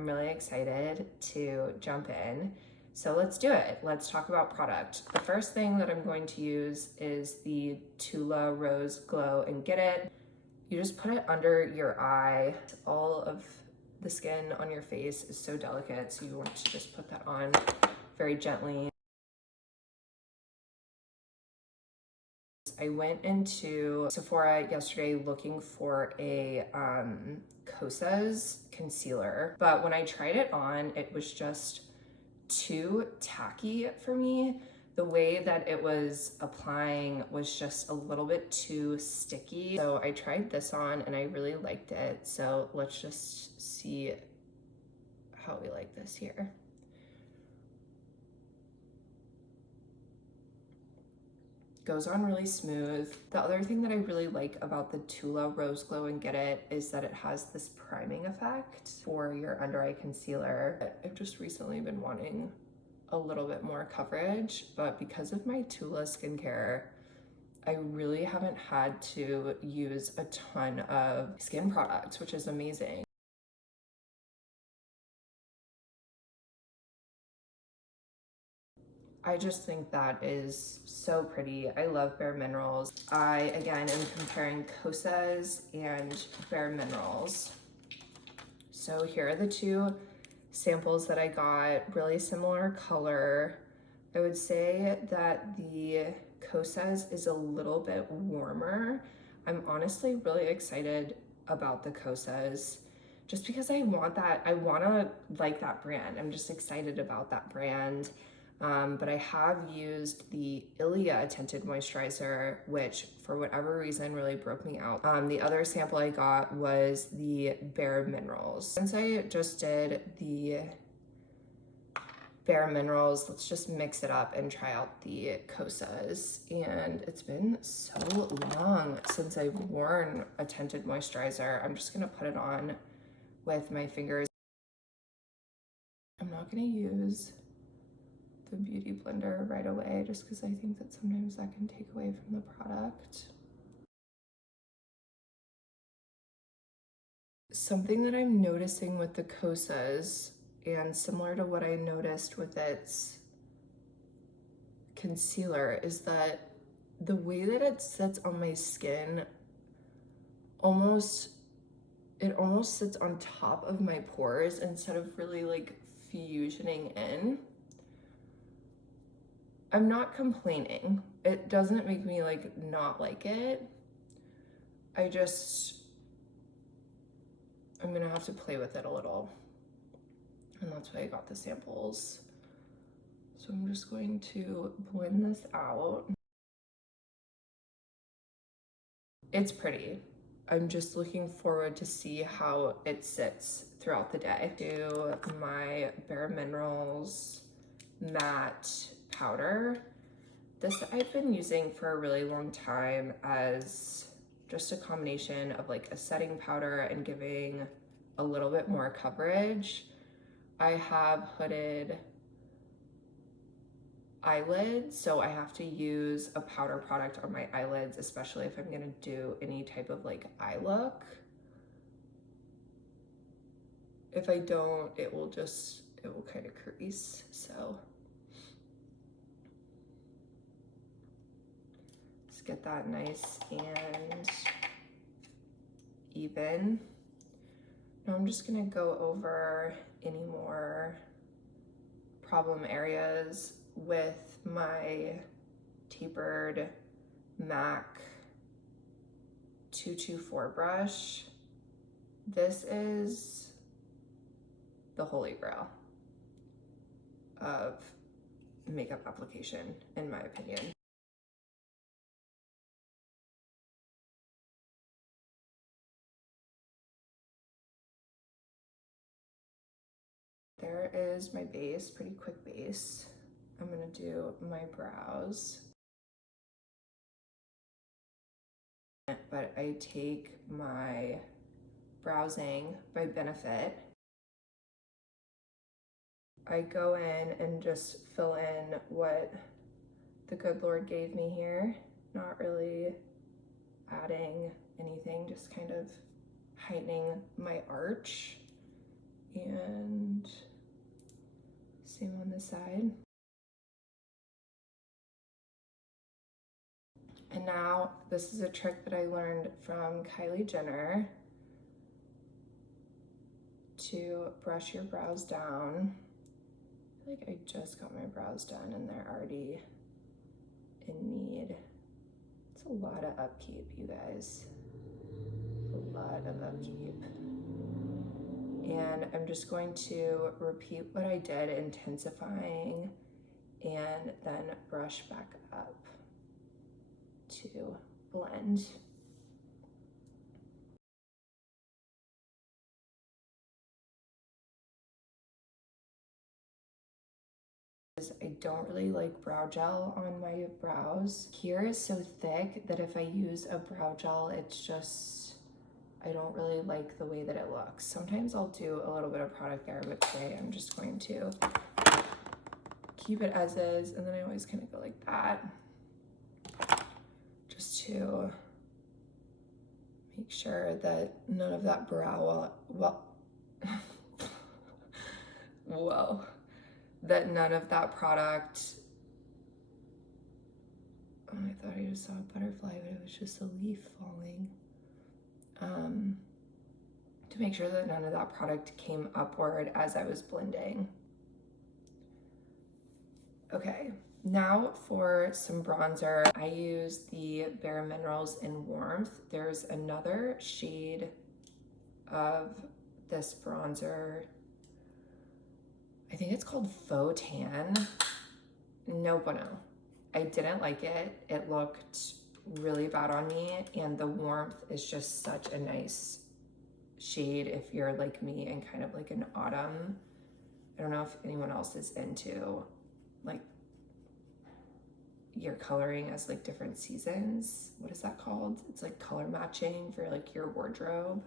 I'm really excited to jump in. So let's do it. Let's talk about product. The first thing that I'm going to use is the Tula Rose Glow and Get It. You just put it under your eye. All of the skin on your face is so delicate, so you want to just put that on very gently. I went into Sephora yesterday looking for a Kosas concealer, but when I tried it on, it was just too tacky for me. The way that it was applying was just a little bit too sticky. So I tried this on and I really liked it. So let's just see how we like this here. Goes on really smooth. The other thing that I really like about the Tula Rose Glow and Get It is that it has this priming effect for your under eye concealer. I've just recently been wanting a little bit more coverage, but because of my Tula skincare, I really haven't had to use a ton of skin products, which is amazing. I just think that is so pretty. I love Bare Minerals. I, again, am comparing Kosas and Bare Minerals. So here are the two samples that I got, really similar color. I would say that the Kosas is a little bit warmer. I'm honestly really excited about the Kosas just because I want to like that brand. I'm just excited about that brand. But I have used the Ilia tinted moisturizer, which for whatever reason really broke me out. The other sample I got was the Bare Minerals. Since I just did the Bare Minerals, let's just mix it up and try out the Kosas. And it's been so long since I've worn a tinted moisturizer. I'm just gonna put it on with my fingers. I'm not gonna use the Beauty Blender right away just because I think that sometimes that can take away from the product. Something that I'm noticing with the Kosas, and similar to what I noticed with its concealer, is that the way that it sits on my skin, it almost sits on top of my pores instead of really like fusioning in. I'm not complaining. It doesn't make me like not like it. I'm gonna have to play with it a little. And that's why I got the samples. So I'm just going to blend this out. It's pretty. I'm just looking forward to see how it sits throughout the day. Do my Bare Minerals matte powder. This I've been using for a really long time as just a combination of like a setting powder and giving a little bit more coverage. I have hooded eyelids, so I have to use a powder product on my eyelids, especially if I'm gonna do any type of like eye look. If I don't, it will kind of crease, so. Get that nice and even. Now I'm just gonna go over any more problem areas with my tapered MAC 224 brush. This is the holy grail of makeup application, in my opinion. There is my base, pretty quick base. I'm gonna do my brows. But I take my Browsing by Benefit. I go in and just fill in what the good Lord gave me here, not really adding anything, just kind of heightening my arch. And same on this side. And now this is a trick that I learned from Kylie Jenner to brush your brows down. I feel like I just got my brows done and they're already in need. It's a lot of upkeep, you guys. A lot of upkeep. And I'm just going to repeat what I did, intensifying, and then brush back up to blend. I don't really like brow gel on my brows. Here is so thick that if I use a brow gel, it's just, I don't really like the way that it looks. Sometimes I'll do a little bit of product there, but today I'm just going to keep it as is, and then I always kind of go like that, just to make sure that none of that brow, whoa, that none of that product, oh, I thought I just saw a butterfly, but it was just a leaf falling. To make sure that none of that product came upward as I was blending. Okay, now for some bronzer, I use the Bare Minerals in Warmth. There's another shade of this bronzer. I think it's called Faux Tan. No bueno. I didn't like it. It looked really bad on me, and the warmth is just such a nice shade if you're like me and kind of like an autumn. I don't know if anyone else is into like your coloring as like different seasons. What is that called? It's like color matching for like your wardrobe.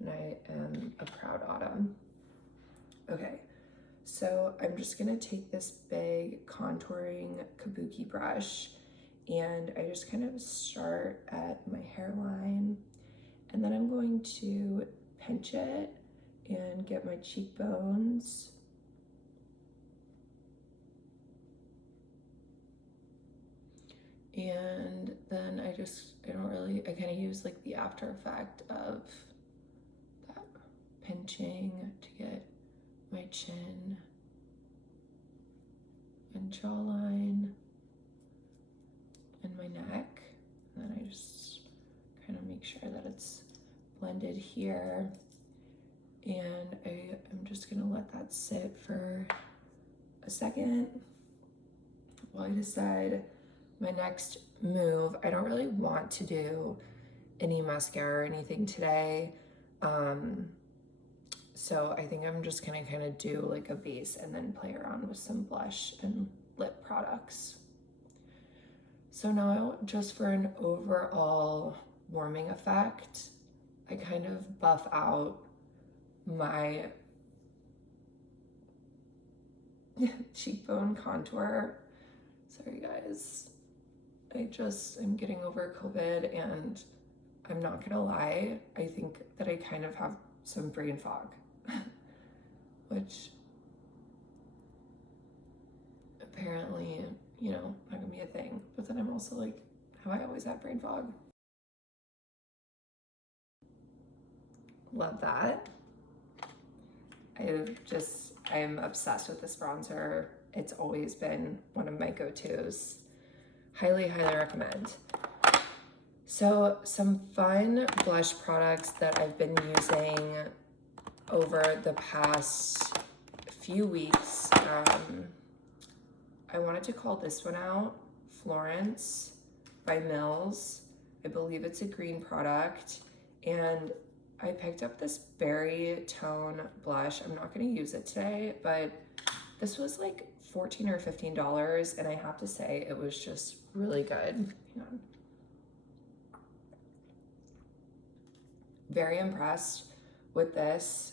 And I am a proud autumn. Okay, so I'm just gonna take this big contouring kabuki brush and I just kind of start at my hairline, and then I'm going to pinch it and get my cheekbones. And then I kind of use like the after effect of that pinching to get my chin and jawline and my neck. And then I just kind of make sure that it's blended here. And I'm just gonna let that sit for a second while I decide my next move. I don't really want to do any mascara or anything today. So I think I'm just gonna kind of do like a base and then play around with some blush and lip products. So now, just for an overall warming effect, I kind of buff out my cheekbone contour. Sorry guys, I'm getting over COVID, and I'm not gonna lie, I think that I kind of have some brain fog, which apparently, you know, not gonna be a thing. But then I'm also like, have I always had brain fog? Love that. I'm obsessed with this bronzer. It's always been one of my go-tos. Highly, highly recommend. So some fun blush products that I've been using over the past few weeks. I wanted to call this one out, Florence by Mills. I believe it's a green product. And I picked up this berry tone blush. I'm not gonna use it today, but this was like $14 or $15, and I have to say it was just really good. Hang on. Very impressed with this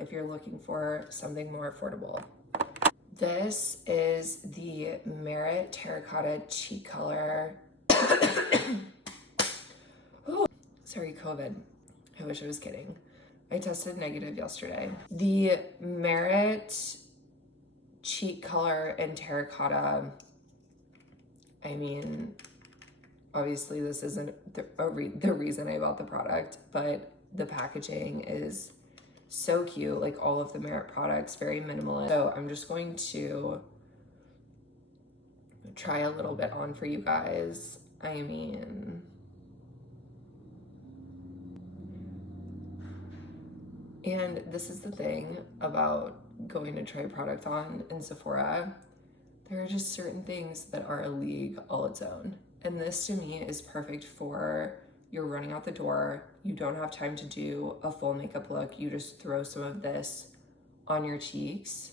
if you're looking for something more affordable. This is the Merit Terracotta Cheek Color. Oh, sorry, COVID. I wish I was kidding. I tested negative yesterday. The Merit Cheek Color in Terracotta, I mean, obviously this isn't the reason I bought the product, but the packaging is so cute, like all of the Merit products, very minimalist. So I'm just going to try a little bit on for you guys. I mean, and this is the thing about going to try product on in Sephora. There are just certain things that are a league all its own. And this to me is perfect for you're running out the door, you don't have time to do a full makeup look, you just throw some of this on your cheeks.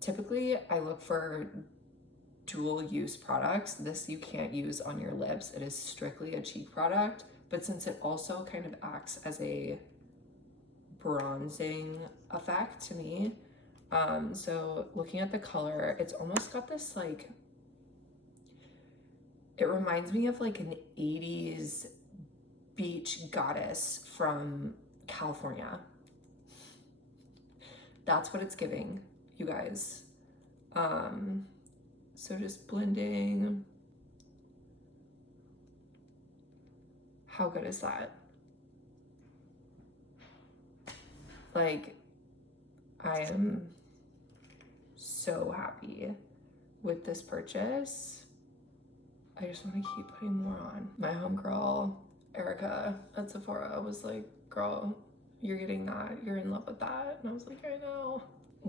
Typically, I look for dual use products. This you can't use on your lips. It is strictly a cheek product, but since it also kind of acts as a bronzing effect to me, so looking at the color, it's almost got this like, it reminds me of like an 80s beach goddess from California. That's what it's giving, you guys. So just blending. How good is that? Like, I am so happy with this purchase. I just want to keep putting more on. My homegirl, Erica at Sephora, was like, girl, you're getting that. You're in love with that. And I was like, I know.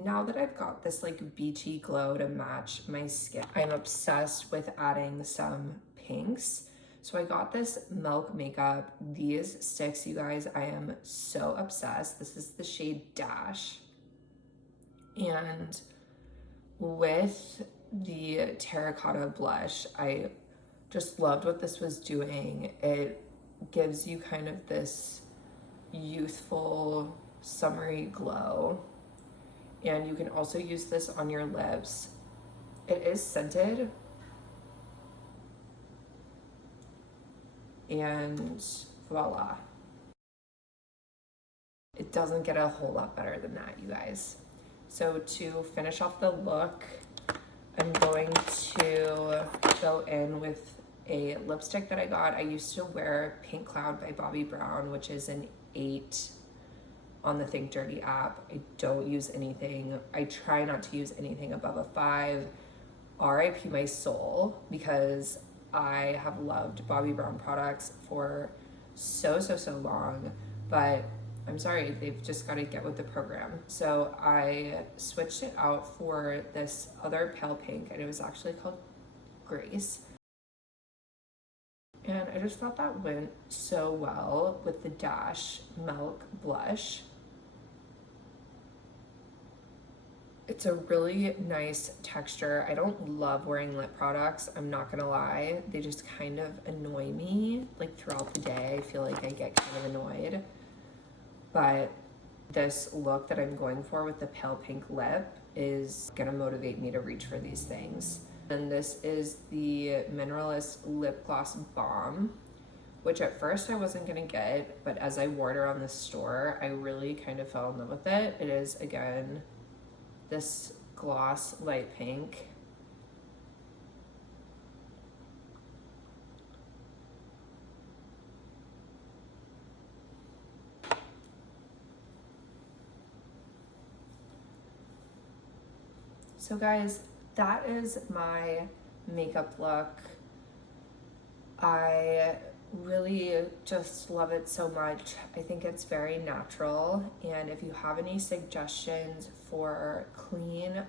Now that I've got this like beachy glow to match my skin, I'm obsessed with adding some pinks. So I got this Milk Makeup. These sticks, you guys, I am so obsessed. This is the shade Dash. And with the Terracotta blush, I just loved what this was doing. It gives you kind of this youthful, summery glow. And you can also use this on your lips. It is scented. And voila. It doesn't get a whole lot better than that, you guys. So to finish off the look, I'm going to go in with a lipstick that I got. I used to wear Pink Cloud by Bobbi Brown, which is an 8 on the Think Dirty app. I don't use anything. I try not to use anything above a 5. RIP my soul, because I have loved Bobbi Brown products for so long, but I'm sorry, they've just got to get with the program. So I switched it out for this other pale pink, and it was actually called Grace. And I just thought that went so well with the Dash Milk blush. It's a really nice texture. I don't love wearing lip products, I'm not gonna lie. They just kind of annoy me, like throughout the day. I feel like I get kind of annoyed. But this look that I'm going for with the pale pink lip is gonna motivate me to reach for these things. And this is the Mineralist Lip Gloss Balm, which at first I wasn't gonna get, but as I wore it around the store, I really kind of fell in love with it. It is, again, this gloss light pink. So guys, that is my makeup look. I really just love it so much. I think it's very natural, and if you have any suggestions for clean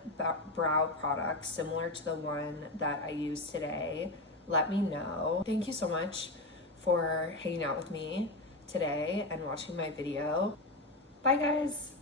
brow products similar to the one that I used today, let me know. Thank you so much for hanging out with me today and watching my video. Bye guys.